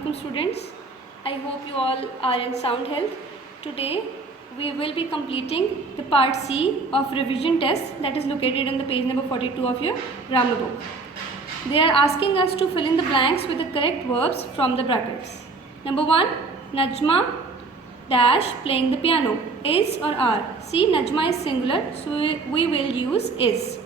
Welcome students, I hope you all are in sound health. Today we will be completing the part C of revision test that is located on the page number 42 of your grammar book. They are asking us to fill in the blanks with the correct verbs from the brackets. Number 1, Najma dash playing the piano. Is or are? See, Najma is singular, so we will use is.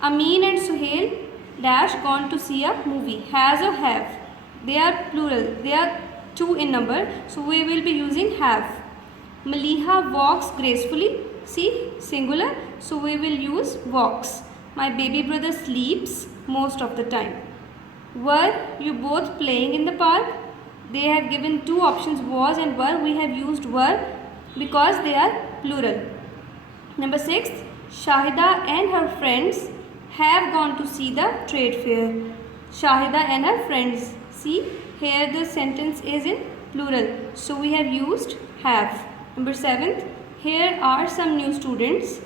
Amin and Suhail dash gone to see a movie. Has or have? They are plural. They are 2 in number, so we will be using have. Maliha walks gracefully. See, singular, so we will use walks. My baby brother sleeps most of the time. Were you both playing in the park? They have given 2 options, was and were. We have used were because they are plural. Number 6, Shahida and her friends have gone to see the trade fair. Shahida and her friends. See, here the sentence is in plural, so we have used have. Number 7, here are some new students.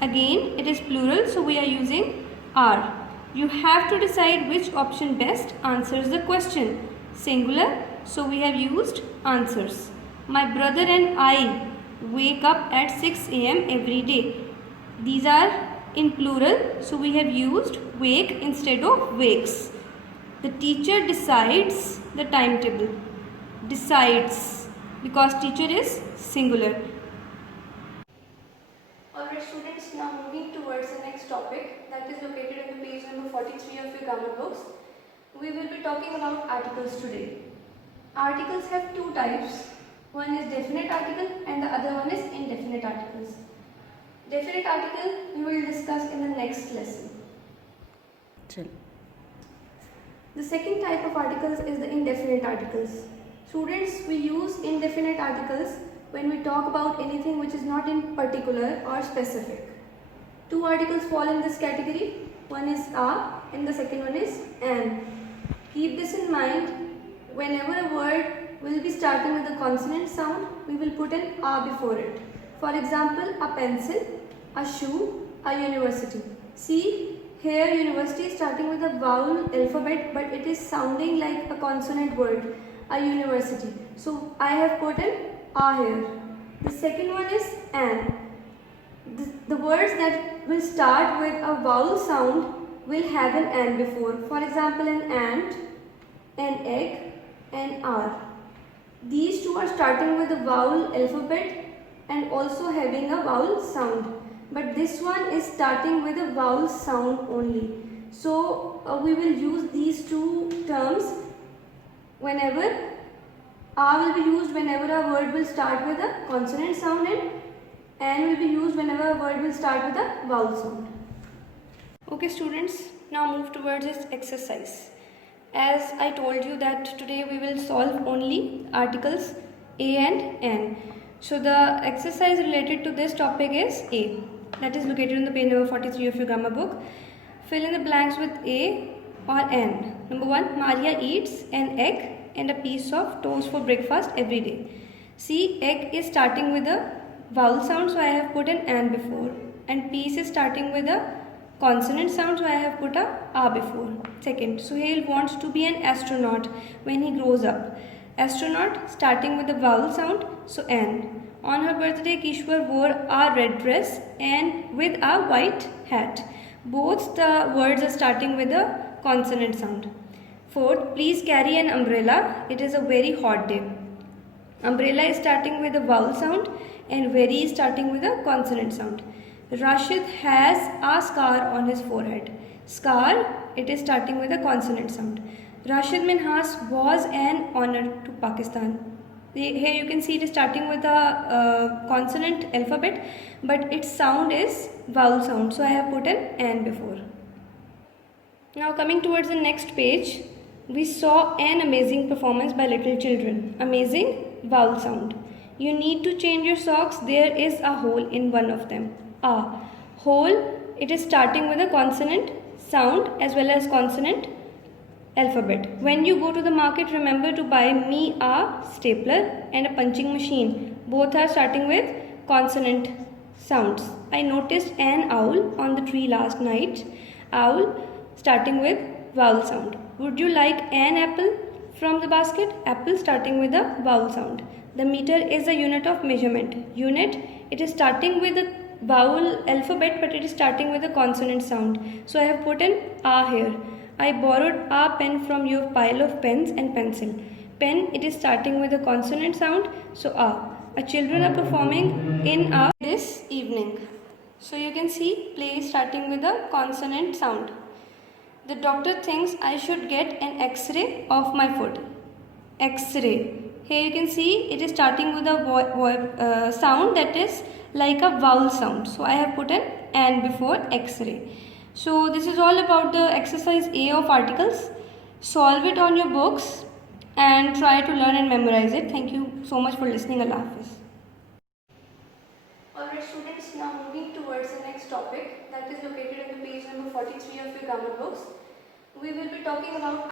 Again, it is plural, so we are using are. You have to decide which option best answers the question. Singular, so we have used answers. My brother and I wake up at 6 a.m. every day. These are in plural, so we have used wake instead of wakes. The teacher decides the timetable. Decides, because teacher is singular. Alright students, now moving towards the next topic that is located on the page number 43 of your grammar books. We will be talking about articles today. Articles have 2 types. One is definite article and the other one is indefinite articles. Definite article we will discuss in the next lesson. The second type of articles is the indefinite articles. Students, we use indefinite articles when we talk about anything which is not in particular or specific. 2 articles fall in this category. One is a and the second one is an. Keep this in mind. Whenever a word will be starting with a consonant sound, we will put an a before it. For example, a pencil, a shoe, a university. See, here university is starting with a vowel alphabet, but it is sounding like a consonant word, a university. So I have put an a here. The second one is an. The words that will start with a vowel sound will have an before. For example, an ant, an egg, an R. These 2 are starting with a vowel alphabet and also having a vowel sound. But this one is starting with a vowel sound only. So we will use these 2 terms whenever a will be used whenever a word will start with a consonant sound and will be used whenever a word will start with a vowel sound. Okay students, now move towards this exercise. As I told you that today we will solve only articles a and n. So the exercise related to this topic is A. That is located on the page number 43 of your grammar book. Fill in the blanks with A or N. Number 1, Maria eats an egg and a piece of toast for breakfast every day. See, egg is starting with a vowel sound, so I have put an before. And piece is starting with a consonant sound, so I have put a before. Second, Suhail wants to be an astronaut when he grows up. Astronaut starting with a vowel sound, so an. On her birthday, Kishwar wore a red dress and with a white hat. Both the words are starting with a consonant sound. Fourth, please carry an umbrella. It is a very hot day. Umbrella is starting with a vowel sound and very is starting with a consonant sound. Rashid has a scar on his forehead. Scar, it is starting with a consonant sound. Rashid Minhas was an honor to Pakistan. Here you can see it is starting with a consonant alphabet, but its sound is vowel sound, so I have put an before. Now coming towards the next page, we saw an amazing performance by little children. Amazing, vowel sound. You need to change your socks. There is a hole in one of them. Hole, it is starting with a consonant sound as well as consonant alphabet. When you go to the market, remember to buy me a stapler and a punching machine. Both are starting with consonant sounds. I noticed an owl on the tree last night. Owl starting with vowel sound. Would you like an apple? from the basket. Apple starting with a vowel sound. The meter is a unit of measurement. Unit, it is starting with a vowel alphabet, but it is starting with a consonant sound. So I have put an A here. I borrowed a pen from your pile of pens and pencil. Pen, it is starting with a consonant sound, so A. Children are performing in a this evening. So you can see play starting with a consonant sound. The doctor thinks I should get an X-ray of my foot. X-ray. Here you can see it is starting with a sound that is like a vowel sound. So I have put an before X-ray. So this is all about the exercise A of articles. Solve it on your books and try to learn and memorize it. Thank you so much for listening. Allah Hafiz. Alright students, now moving towards the next topic that is located on the page number 43 of your grammar books. We will be talking about